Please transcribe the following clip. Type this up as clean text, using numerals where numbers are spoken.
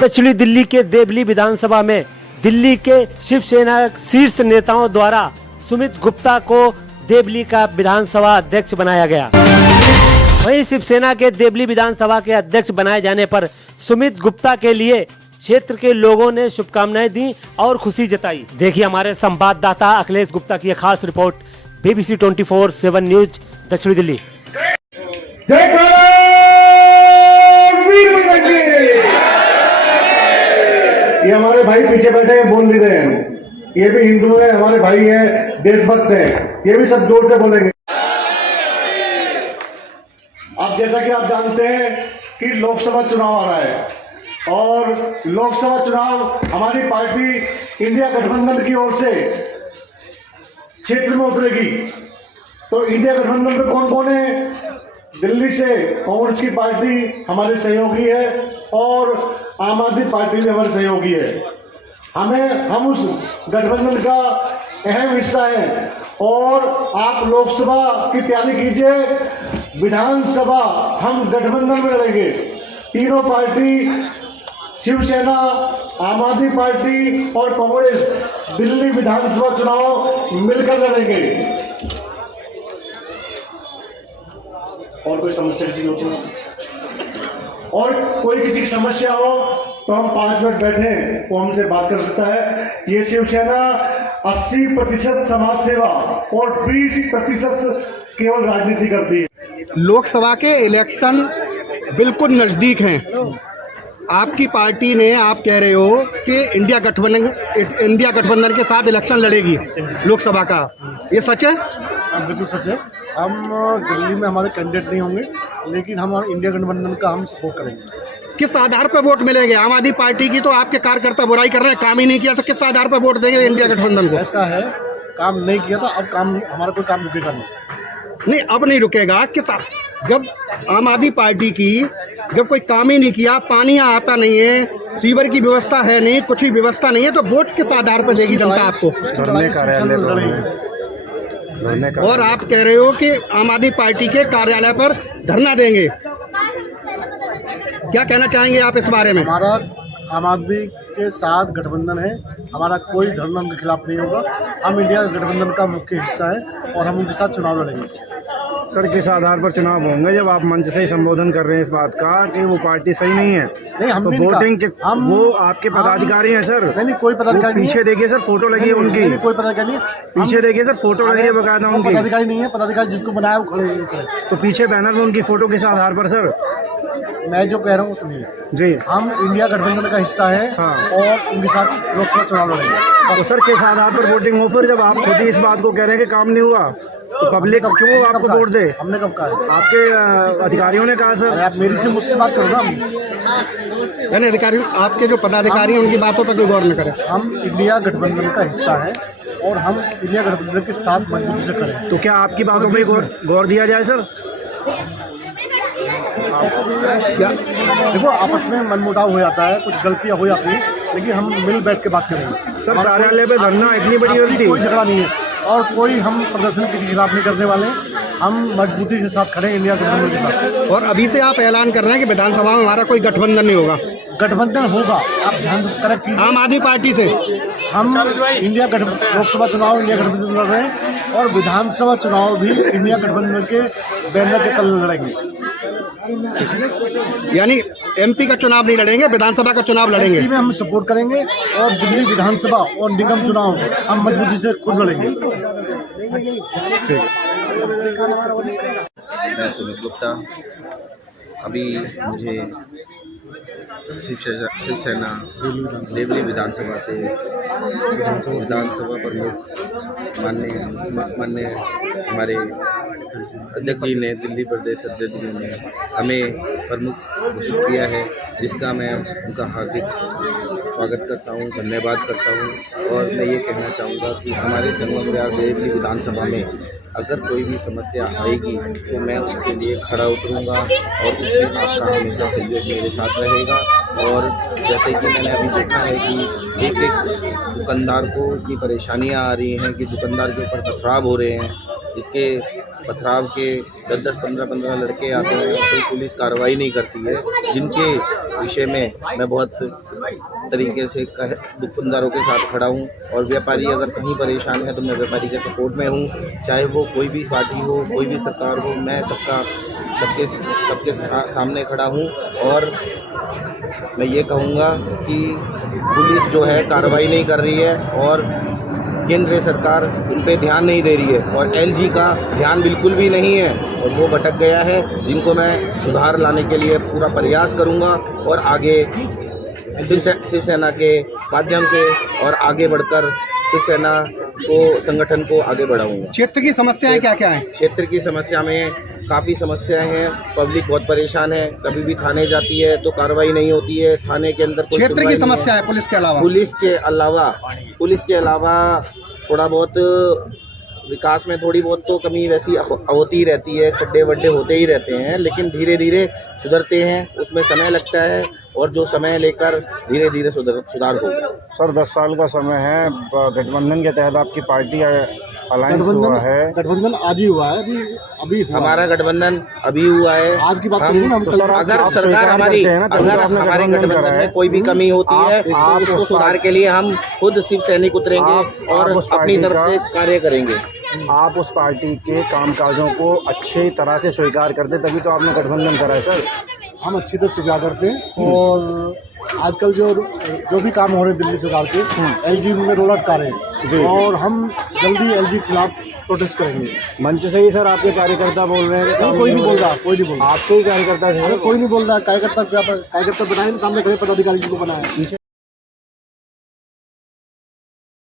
दक्षिणी दिल्ली के देवली विधानसभा में दिल्ली के शिवसेना शीर्ष नेताओं द्वारा सुमित गुप्ता को देवली का विधानसभा अध्यक्ष बनाया गया। वहीं शिवसेना के देवली विधानसभा के अध्यक्ष बनाए जाने पर सुमित गुप्ता के लिए क्षेत्र के लोगों ने शुभकामनाएं दी और खुशी जताई। देखिए हमारे संवाददाता अखिलेश गुप्ता की खास रिपोर्ट, BBC 24/7 न्यूज, दक्षिणी दिल्ली। ये हमारे भाई पीछे बैठे हैं, बोल नहीं रहे हैं। ये भी हिंदू है, हमारे भाई हैं, देशभक्त हैं। ये भी सब जोर से बोलेंगे। अब जैसा कि आप जानते हैं कि लोकसभा चुनाव आ रहा है और लोकसभा चुनाव हमारी पार्टी इंडिया गठबंधन की ओर से क्षेत्र में उतरेगी। तो इंडिया गठबंधन में कौन कौन है? दिल्ली से कांग्रेस की पार्टी हमारे सहयोगी है और आम आदमी पार्टी भी हमारे सहयोगी है। हम उस गठबंधन का अहम हिस्सा है और आप लोकसभा की तैयारी कीजिए, विधानसभा हम गठबंधन में लड़ेंगे। तीनों पार्टी, शिवसेना, आम आदमी पार्टी और कांग्रेस, दिल्ली विधानसभा चुनाव मिलकर लड़ेंगे। और कोई समस्या किसी को और कोई किसी की समस्या हो तो हम 5 मिनट बैठे हैं, वो हमसे बात कर सकता है। ये शिवसेना 80% समाज सेवा और 20% केवल राजनीति करती है। लोकसभा के इलेक्शन बिल्कुल नजदीक हैं। आपकी पार्टी ने, आप कह रहे हो कि इंडिया गठबंधन के साथ इलेक्शन लड़ेगी लोकसभा का, ये सच है? बिल्कुल सच है। हम दिल्ली में हमारे कैंडिडेट नहीं होंगे, लेकिन हम इंडिया गठबंधन का हम सपोर्ट करेंगे। किस आधार पर वोट मिलेंगे? आम आदमी पार्टी की तो आपके कार्यकर्ता बुराई कर रहे हैं, काम ही नहीं किया, तो किस आधार पर वोट देंगे इंडिया गठबंधन को? ऐसा है, काम नहीं किया था, अब काम हमारा कोई काम रुकेगा नहीं। अब नहीं रुकेगा। जब आम आदमी पार्टी की जब कोई काम ही नहीं किया, पानी आता नहीं है, सीवर की व्यवस्था है नहीं, कुछ भी व्यवस्था नहीं है, तो वोट किस आधार पर देगी जनता आपको? और आप कह रहे हो कि आम आदमी पार्टी के कार्यालय पर धरना देंगे, क्या कहना चाहेंगे आप इस बारे में? हमारा आम आदमी के साथ गठबंधन है, हमारा कोई धरना उनके खिलाफ नहीं होगा। हम इंडिया गठबंधन का मुख्य हिस्सा है और हम उनके साथ चुनाव लड़ेंगे। सर, किस आधार पर चुनाव होंगे जब आप मंच से ही संबोधन कर रहे हैं इस बात का कि वो पार्टी सही नहीं है? नहीं, हम तो नहीं वोटिंग हम वो आपके पदाधिकारी हैं सर। नहीं, कोई पदाधिकारी नहीं। पीछे देखिए सर, फोटो लगी है उनकी। नहीं, कोई पदाधिकारी नहीं। पीछे देखिए सर, फोटो लगी है बकायदा उनकी। पदाधिकारी नहीं है, पदाधिकारी जिसको बनाया वो खड़े। तो पीछे बैनर में उनकी फोटो किस आधार पर सर? मैं जो कह रहा हूँ सुनिए जी, हम इंडिया गठबंधन का हिस्सा है। हाँ। और उनके साथ लोकसभा चुनाव लड़ेंगे। तो सर किस आधार पर वोटिंग हो फिर, जब आप खुद ही इस बात को कह रहे हैं कि काम नहीं हुआ? तो पब्लिक क्यों आपको वोट दे? हमने कब कहा? आपके अधिकारियों ने कहा सर। आप मेरी से मुझसे बात करो ना। यानी अधिकारी, आपके जो पदाधिकारी हैं उनकी बातों पर कोई गौर न करें। हम इंडिया गठबंधन का हिस्सा है और हम इंडिया गठबंधन के साथ मजबूती से करें। तो क्या आपकी बातों पर गौर दिया जाए सर? क्या देखो, आपस में मनमुटाव हो जाता है, कुछ गलतियां हो जाती हैं, लेकिन हम मिल बैठ के बात करेंगे। सर, कार्यालय पे धरना इतनी बड़ी गलती? कोई झगड़ा नहीं है और कोई हम प्रदर्शन किसी के खिलाफ नहीं करने वाले हैं। हम मजबूती के साथ खड़े हैं इंडिया गठबंधन के साथ। और अभी से आप ऐलान कर रहे हैं कि विधानसभा में हमारा कोई गठबंधन नहीं होगा? गठबंधन होगा, आप ध्यान से करेक्ट कीजिए। आम आदमी पार्टी से हम लोकसभा चुनाव इंडिया गठबंधन लड़ रहे हैं और विधानसभा चुनाव भी इंडिया गठबंधन के बैनर के तले लड़ेंगे। यानी MP का चुनाव नहीं लड़ेंगे, विधानसभा का चुनाव लड़ेंगे। में हम सपोर्ट करेंगे और दिल्ली विधानसभा और निगम चुनाव हम मजबूती से खुद लड़ेंगे। मैं सुमित गुप्ता, अभी मुझे शिवसेना देवली विधानसभा से विधानसभा प्रमुख माननीय हमारे अध्यक्ष जी ने, दिल्ली प्रदेश अध्यक्ष जी ने हमें प्रमुख घोषित किया है, जिसका मैं उनका हार्दिक स्वागत करता हूँ, धन्यवाद करता हूँ। और मैं ये कहना चाहूँगा कि हमारे संगम विहार देवली विधानसभा में अगर कोई भी समस्या आएगी तो मैं उसके लिए खड़ा उतरूँगा और उसमें आपका हमेशा सहयोग मेरे साथ रहेगा। और जैसे कि मैंने अभी देखा है कि एक दुकानदार को इतनी परेशानियां आ रही हैं कि दुकानदार के ऊपर पथराव हो रहे हैं, जिसके पथराव के 10-10, 15-15 लड़के आते हैं और कोई पुलिस कार्रवाई नहीं करती है, जिनके विषय में मैं बहुत तरीके से दुकानदारों के साथ खड़ा हूँ। और व्यापारी अगर कहीं परेशान है तो मैं व्यापारी के सपोर्ट में हूँ, चाहे वो कोई भी पार्टी हो, कोई भी सरकार हो, मैं सबके सामने खड़ा हूँ। और मैं ये कहूँगा कि पुलिस जो है कार्रवाई नहीं कर रही है और केंद्र सरकार उन पे ध्यान नहीं दे रही है और एलजी का ध्यान बिल्कुल भी नहीं है और वो भटक गया है, जिनको मैं सुधार लाने के लिए पूरा प्रयास करूँगा और आगे शिवसेना के माध्यम से और आगे बढ़कर शिवसेना को संगठन को आगे बढ़ाऊंगा। क्षेत्र की समस्याएं क्या क्या हैं? क्षेत्र की समस्या में काफ़ी समस्याएं हैं, पब्लिक बहुत परेशान है, कभी भी थाने जाती है तो कार्रवाई नहीं होती है, थाने के अंदर कोई क्षेत्र की सुनवाई नहीं समस्या है पुलिस के अलावा? पुलिस के अलावा थोड़ा बहुत विकास में थोड़ी बहुत तो कमी वैसी होती रहती है, खड्डे वड्डे होते ही रहते हैं, लेकिन धीरे धीरे सुधरते हैं, उसमें समय लगता है और जो समय लेकर धीरे धीरे सुधार होगा। सर 10 साल का समय है, गठबंधन के तहत आपकी पार्टी अलायंस हुआ है। गठबंधन आज ही हुआ है, अभी हमारा गठबंधन अभी हुआ है। आज की बात करेंगे ना हम। तो अगर सरकार हमारे गठबंधन में कोई भी कमी होती है तो उसको सुधार के लिए हम खुद शिव सैनिक उतरेंगे और अपनी तरफ से कार्य करेंगे। आप उस पार्टी के कामकाजों को अच्छी तरह से स्वीकार करते तभी तो आपने गठबंधन करा है सर। हम अच्छी तरह स्वीकार करते हैं और आजकल जो भी काम हो रहे हैं दिल्ली सरकार के, एलजी में रोल अटका रहे हैं और हम जल्दी एलजी के खिलाफ प्रोटेस्ट करेंगे। मंच से ही सर आपके कार्यकर्ता बोल रहे हैं कि कोई नहीं बोल रहा, कोई नहीं बोल रहा। आपके ही कार्यकर्ता थे? कोई नहीं बोल रहा। कार्यकर्ता बनाए सामने खड़े पदाधिकारी जी को बनाया।